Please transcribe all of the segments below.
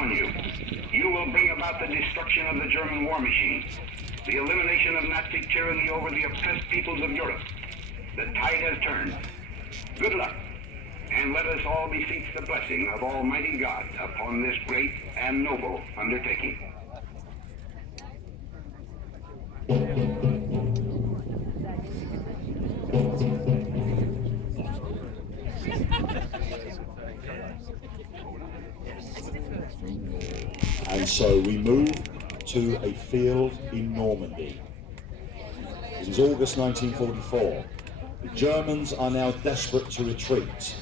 upon you. You will bring about the destruction of the German war machine, the elimination of Nazi tyranny over the oppressed peoples of Europe. The tide has turned. Good luck, and let us all beseech the blessing of Almighty God upon this great and noble undertaking. And so we move to a field in Normandy. It is August 1944. The Germans are now desperate to retreat.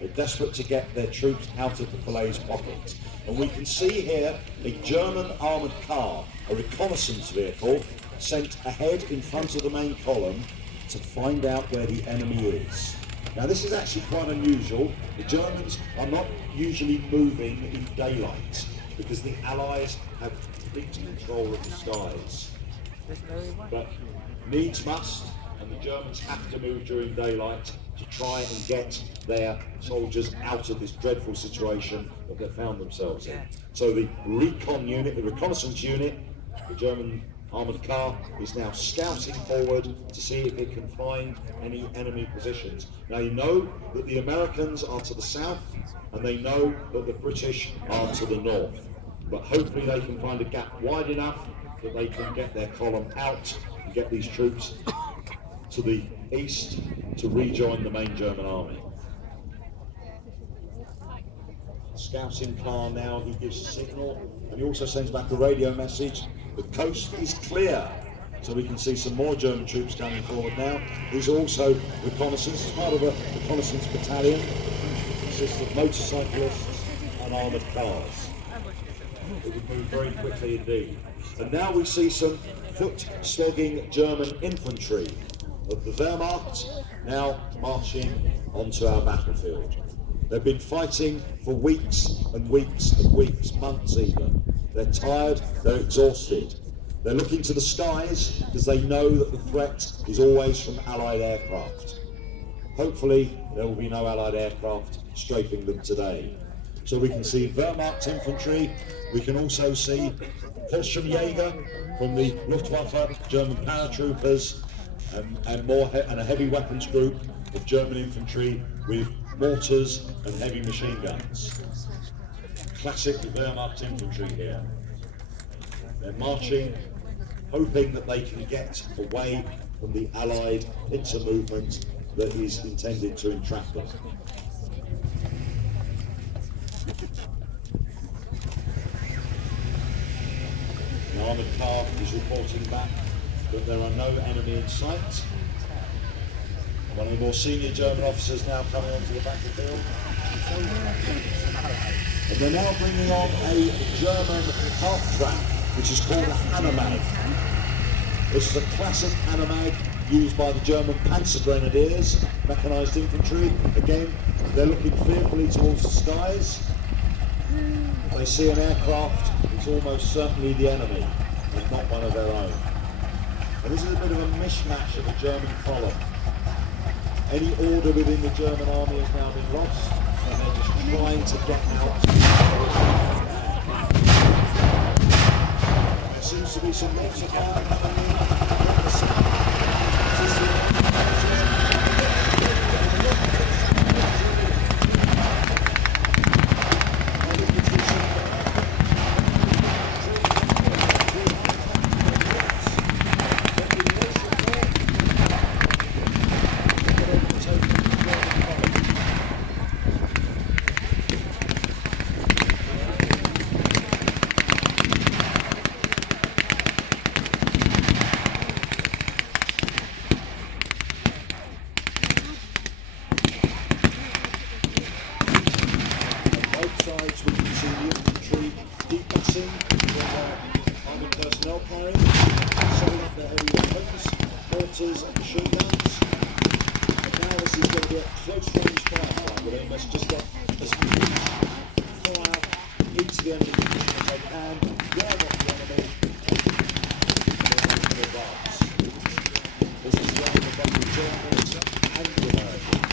They're desperate to get their troops out of the Falaise Pocket. And we can see here a German armoured car, a reconnaissance vehicle, sent ahead in front of the main column to find out where the enemy is. Now this is actually quite unusual. The Germans are not usually moving in daylight because the Allies have complete control of the skies. But needs must, and the Germans have to move during daylight to try and get their soldiers out of this dreadful situation that they found themselves in. So the recon unit, the reconnaissance unit, the German armoured car, is now scouting forward to see if it can find any enemy positions. Now you know that the Americans are to the south, and they know that the British are to the north. But hopefully they can find a gap wide enough that they can get their column out and get these troops to the east to rejoin the main German army. Scouting car now, he gives a signal, and he also sends back a radio message. The coast is clear, so we can see some more German troops coming forward now. There's also reconnaissance, it's part of a reconnaissance battalion, which consists of motorcyclists and armoured cars. It would move very quickly indeed. And now we see some foot-slogging German infantry of the Wehrmacht now marching onto our battlefield. They've been fighting for weeks and weeks and weeks, months even. They're tired, they're exhausted. They're looking to the skies because they know that the threat is always from Allied aircraft. Hopefully there will be no Allied aircraft strafing them today. So we can see Wehrmacht infantry, we can also see Fallschirmjäger from the Luftwaffe, German paratroopers, and a heavy weapons group of German infantry with mortars and heavy machine guns. Classic Wehrmacht infantry here. They're marching, hoping that they can get away from the Allied pincer movement that is intended to entrap them. An armoured car is reporting back that there are no enemy in sight. One of the more senior German officers now coming onto the battlefield. And they're now bringing on a German half-track, which is called a Hanomag. This is a classic Hanomag used by the German Panzer Grenadiers, mechanized infantry. Again, they're looking fearfully towards the skies. If they see an aircraft, it's almost certainly the enemy, and not one of their own. And this is a bit of a mishmash of a German column. Any order within the German army has now been lost, and they're just trying to get out. There seems to be some mortar fire coming in from the south. We can see the infantry degassing with armoured personnel firing, setting up their heavy weapons, mortars and machine guns. And now this is going to be a close range firefight where they must just get as much fire into the enemy as they can, wear off the enemy, and then advance. This is the army of the Germans and the Americans.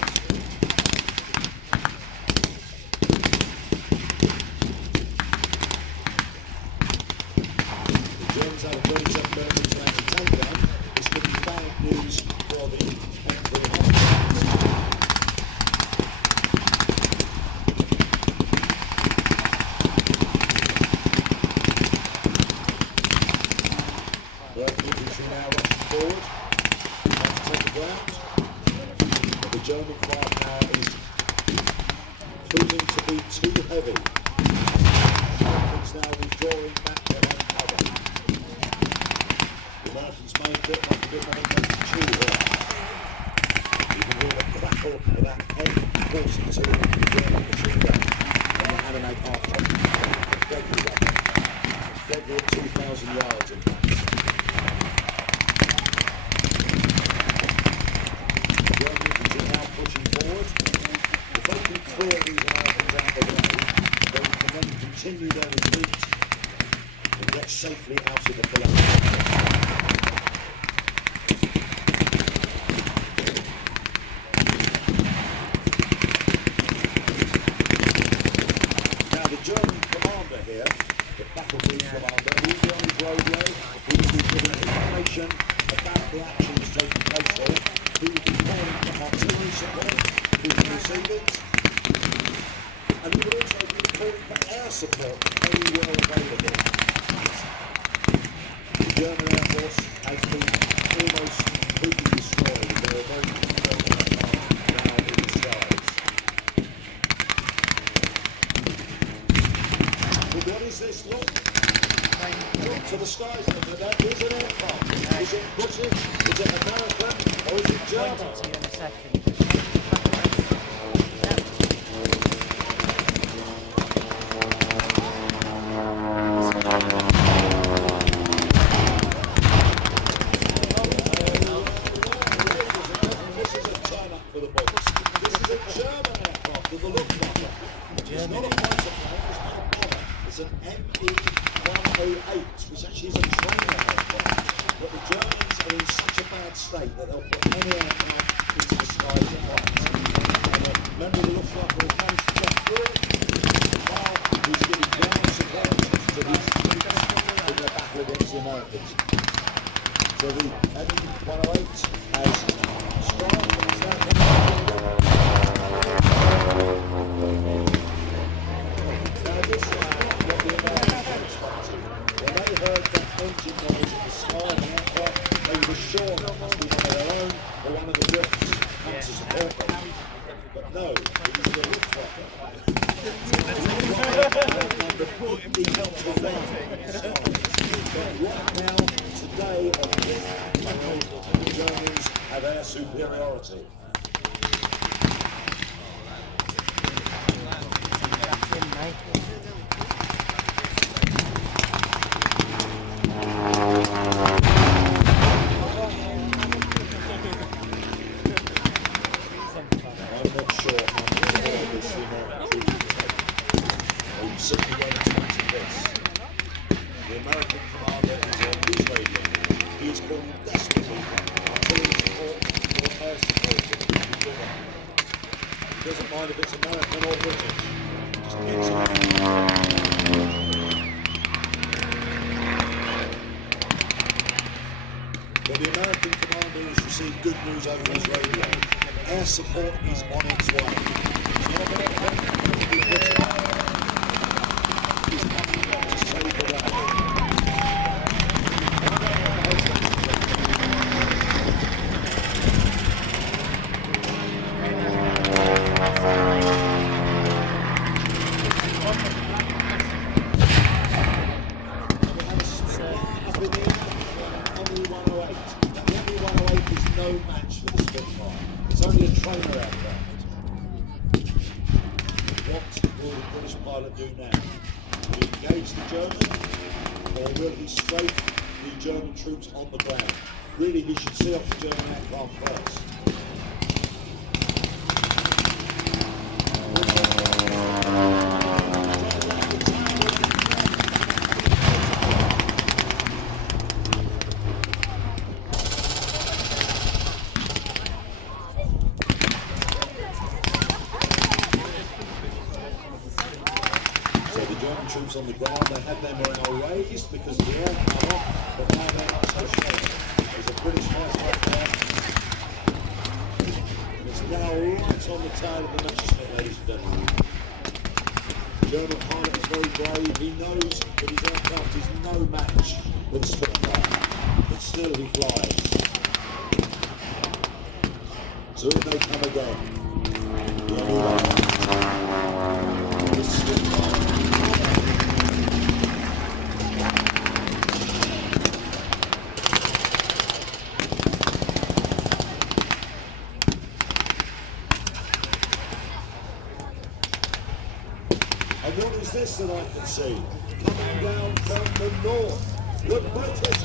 proving to be too heavy. Americans now withdrawing back to their cover. The Americans may have built up a bit more infantry here. You can hear the crackle of that head coursing to the German machine gun on the anime half-top. Deadly at 2,000 yards in fact. Germans are now pushing forward. If they can clear these Americans out of the way, they can then continue their retreat and get safely out of the Falaise. Now the German commander here, the battlefield commander, he's on his radio, he will be giving information about the actions taking place here. He will be calling for artillery support, who can receive it, and he will also be calling for air support anywhere available. The German Air Force has been almost completely destroyed. There are very few German aircraft now in the skies. But what is this? Look to the skies. That is an aircraft. Is it British? Is it American? Or is it German? This is a turn-up for the boys. This is a German aircraft with a Luftwaffe. It's not a fighter plane, it's not a bomber. It's an ME-108, which actually is a trainer aircraft. But the Germans are in such a bad state that they'll put any aircraft into the skies at once. Remember the Luftwaffe has managed to get through it. Now he's giving ground support to these troops in their battle against the Americans. So the ME-108 has strong from the south. Now this is what the Americans were expecting. When they heard that engine noise in the sky of an aircraft, they were sure it must be one of their own or one of the Brits come to support them. But no, it was the Luftwaffe. Number 50 helped to run. But right now, today, on this battle, the Germans have air superiority. I'm not sure how much more this American troops will take. I'm simply going to mention this. The American commander is on his radio. He is calling desperately for artillery support or air support. He doesn't mind if it's American or British. Just gets it. But the American commander has received good news over his radio. Air support is on its way. It's not going to be British. He's coming to save the day. No match for the Spitfire. It's only a trainer aircraft. What will the British pilot do now? Will he engage the German, or will he strafe the German troops on the ground? Really, he should see off the German aircraft first. Troops on the ground, they had their morale raised because of the air power, but now they're not so sure. There's a British fighter up there, and it's now right on the tail of the Messerschmitt, ladies and gentlemen. The German pilot is very brave. He knows that his aircraft is no match for the Spitfire, but still he flies. So if they come again, the only one. And what is this that I can see? Coming down from the north, the British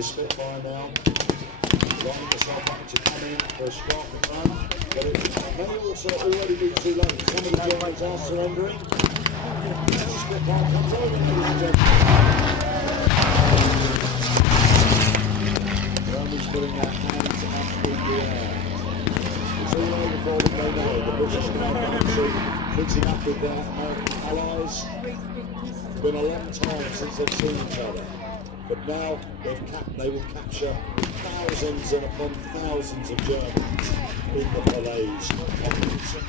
Spitfire now, lining itself up to come in for a scarf and run, but it may also already be too late. Some of the Germans are surrendering. Spitfire comes over, ladies and gentlemen. Germans putting their hands up in the air. It's all over for them, they know. The British now are mixing up with their American allies. It's been a long time since they've seen each other. But now they will capture thousands and upon thousands of Germans in the Falaise Pocket.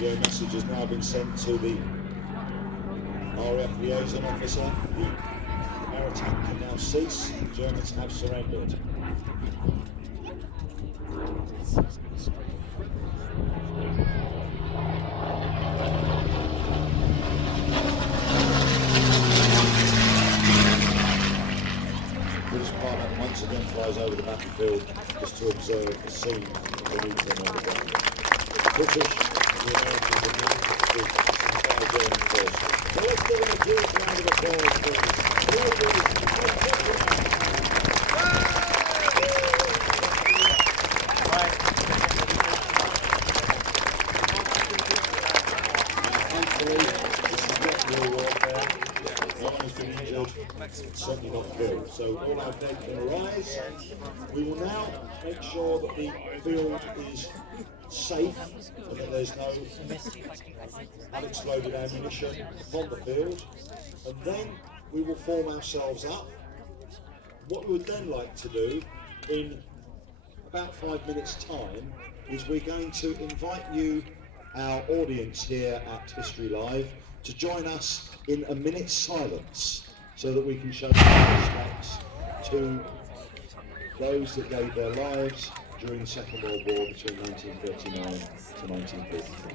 A message has now been sent to the RF liaison officer. The air attack can now cease. The Germans have surrendered. British pilot once again flies over the battlefield just to observe the scene beneath them on the ground. British. The Americans are moving to the German force. So let's give them a huge round of applause, Thankfully, this is not real warfare. No one has been injured, certainly not killed. So all our dead can arise. We will now make sure that the field is safe and that there's no unexploded ammunition on the field, and then we will form ourselves up. What we would then like to do in about 5 minutes time is we're going to invite you, our audience here at History Live, to join us in a minute's silence so that we can show respects to those that gave their lives during the Second World War between 1939 to 1945.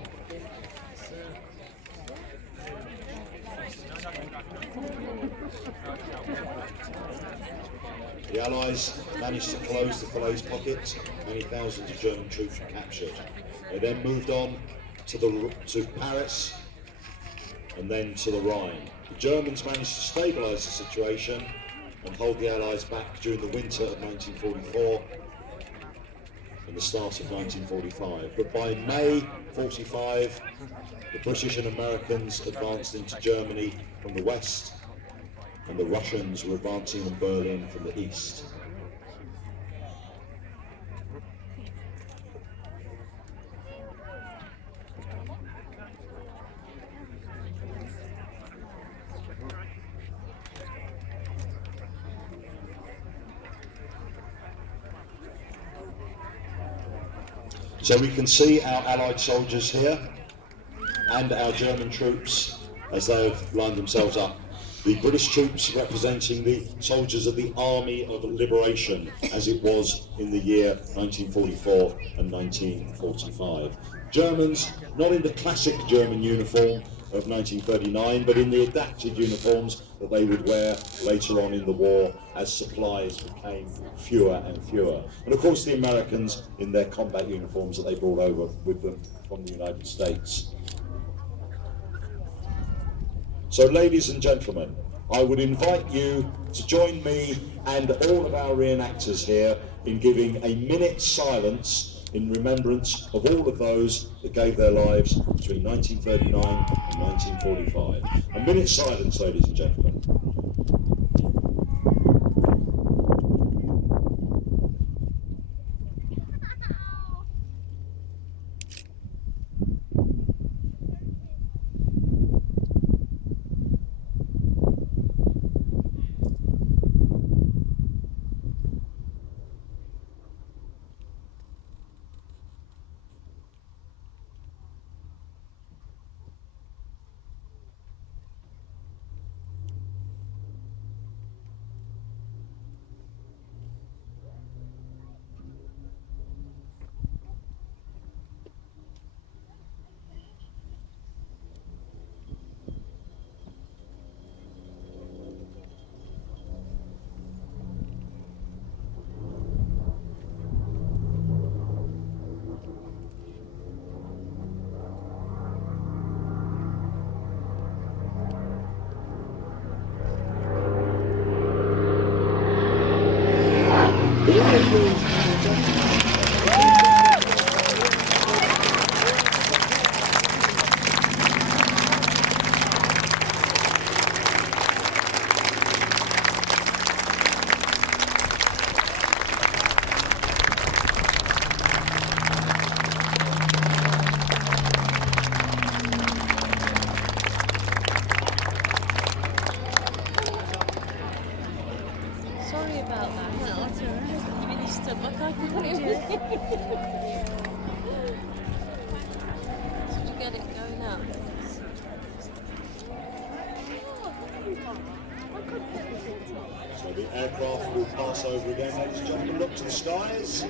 The Allies managed to close the Falaise Pocket. Many thousands of German troops were captured. They then moved on to Paris and then to the Rhine. The Germans managed to stabilise the situation and hold the Allies back during the winter of 1944 and the start of 1945. But by May 45, the British and Americans advanced into Germany from the west, and the Russians were advancing on Berlin from the east. So we can see our Allied soldiers here and our German troops as they have lined themselves up. The British troops representing the soldiers of the Army of Liberation as it was in the year 1944 and 1945. Germans, not in the classic German uniform of 1939, but in the adapted uniforms that they would wear later on in the war as supplies became fewer and fewer. And of course the Americans in their combat uniforms that they brought over with them from the United States. So ladies and gentlemen, I would invite you to join me and all of our reenactors here in giving a minute's silence in remembrance of all of those that gave their lives between 1939 and 1945. A minute's silence, ladies and gentlemen. Sorry about that. No, that's all right. You really stood my car. Did you get it going up? So the aircraft will pass over again, ladies and gentlemen. Look to the skies.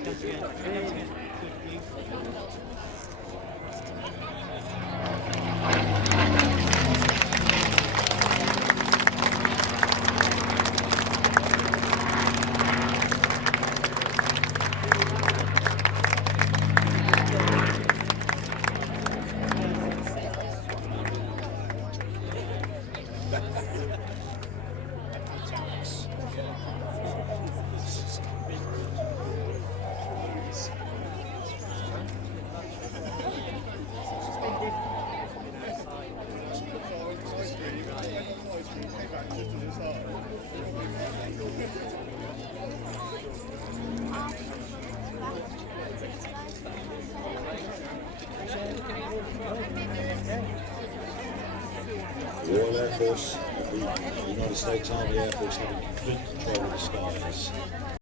The Royal Air Force, the United States Army Air Force having complete control of the skies.